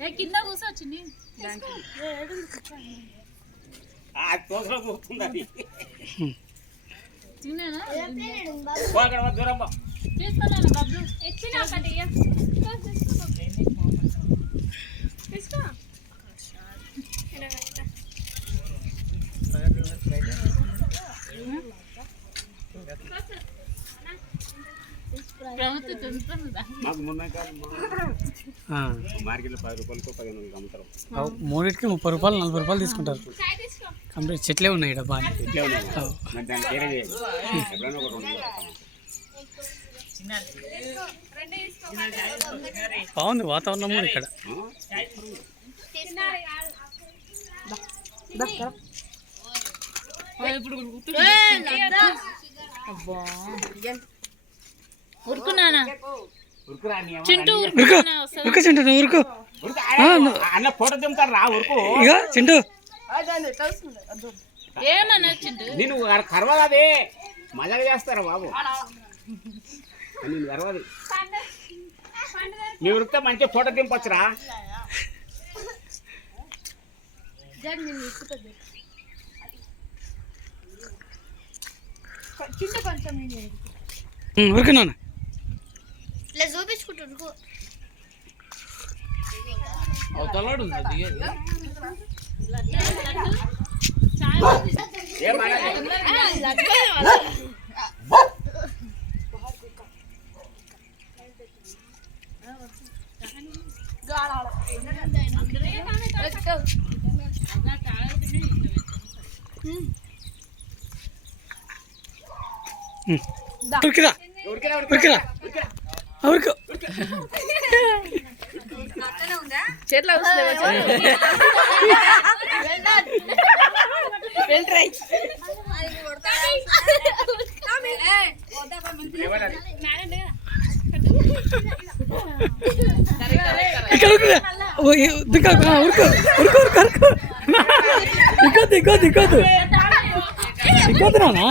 ఏ కింద కూర్చోవచ్చింది ఆ తోసలో కూర్చుంది అది చిన్ననా పో మూడింటికి ముప్పై రూపాయలు నలభై రూపాయలు తీసుకుంటారు. కంప్లీట్ చెట్లే ఉన్నాయి రెండు బాగుంది వాతావరణం కూడా ఇక్కడ. అబ్బా. ఉరుకున్నానా. చింటూ ఉరుకు. చింటూ నువ్వు ఉరుకు. అన్న ఫోటో దింపుతారు రా ఉరుకు. ఇక చింటూ. ఏమన్నా చింటూ? నేను కరవదు మజాగా చేస్తారా బాబు? నేను కరవదు. నీ ఉరికితే మంచి ఫోటో దింపొచ్చురా. ఉరుకున్నాను ఇలా చూపించుకుంటుండ్రు ఏమన్నా ఉరికిరా. ఉరికిరా. ఉరికిరా. ఉరుకు ఉరుకు దిగ్గొద్దు దిగ్గొద్దు దిగ్గొద్దు దిగ్గొద్దు నానా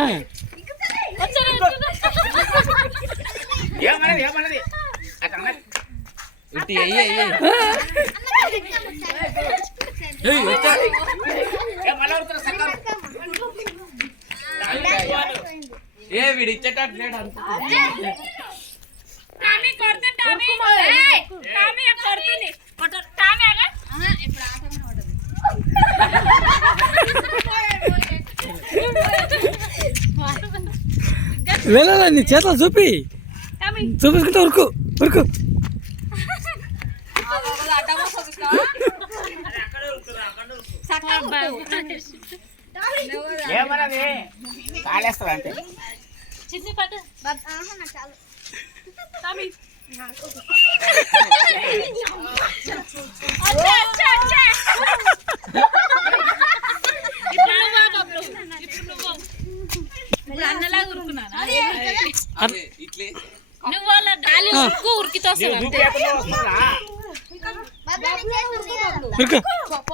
ఏమన్నది ఏమన్నది. సక్కగా. ఏ వీడు ఇచ్చేటట్టు లేడు అంత. టామీ కొడుతుంది టామీ. ఏయ్, టామీ కొడుతుంది? కొట్టు టామీ ఆగా వెళ్ళాల నీ చేతులు చూపి. చూపించుకుంటా ఉరుకు ఉరుకు. ఏమన్నది? కాలేస్తుంది అంతే చిన్ని పట్టు. అన్నలాగా ఉరుకున్నానా? నువ్వు వాళ్ళ గాలి ఉరుకు ఉరికితో నువ్వు